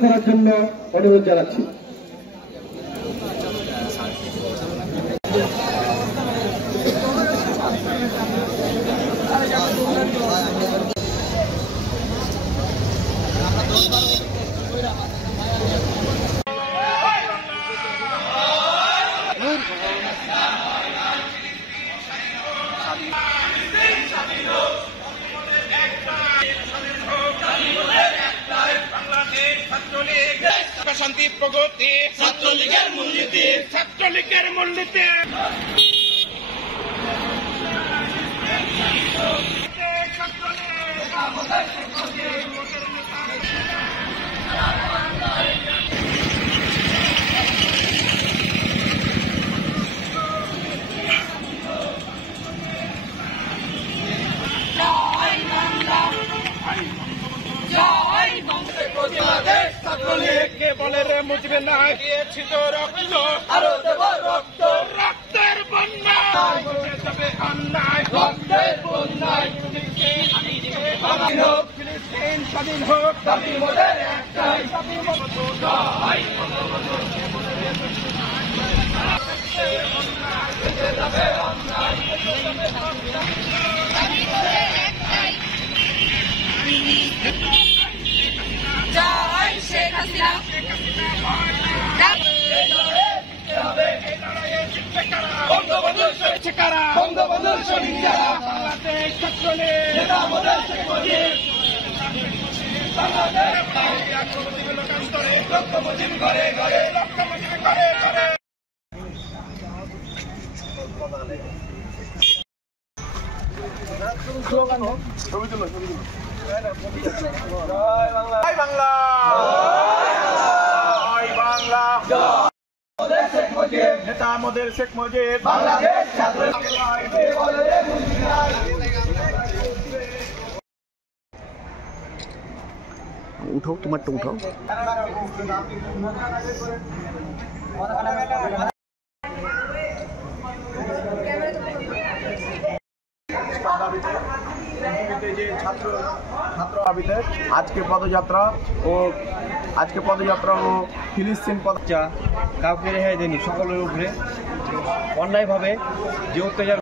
করার জন্য অনুরোধ জানাচ্ছি। শান্তি প্রগতি ছাত্রলীগের মূলনীতি ছাত্রলীগের মূলনীতি ছাত্রলীগকে বলে রে মুজবে না গিয়েছি তো রক্ত আরো দেব রক্ত রক্তের বন্যা যাবে অন্যায় রক্তের বন্যায় ফিলিস্তিন স্বাধীন হোক দাবি মোদের একটাই দাবি শেখ হাসিনা বঙ্গবন্ধুর শহীদ যারা বাংলাদেশ ছাত্রলীগ নেতা মোদের শেখ মুজিব লক্ষ মুজিব ঘরে ঘরে লক্ষ মুজিব ঘরে ঘরে ছবি তুলো জয় বাংলা জয় বাংলা জয় বাংলা নেতা আমাদের শেখ মুজিব বাংলাদেশ उठाओ तुम्हारा उठाओ ছাত্র আজকে পদযাত্রা ও ফিলিস্তিন কাউকে রেহাই দেয়নি, সকলের উপরে অন্যায়ভাবে যে অত্যাচার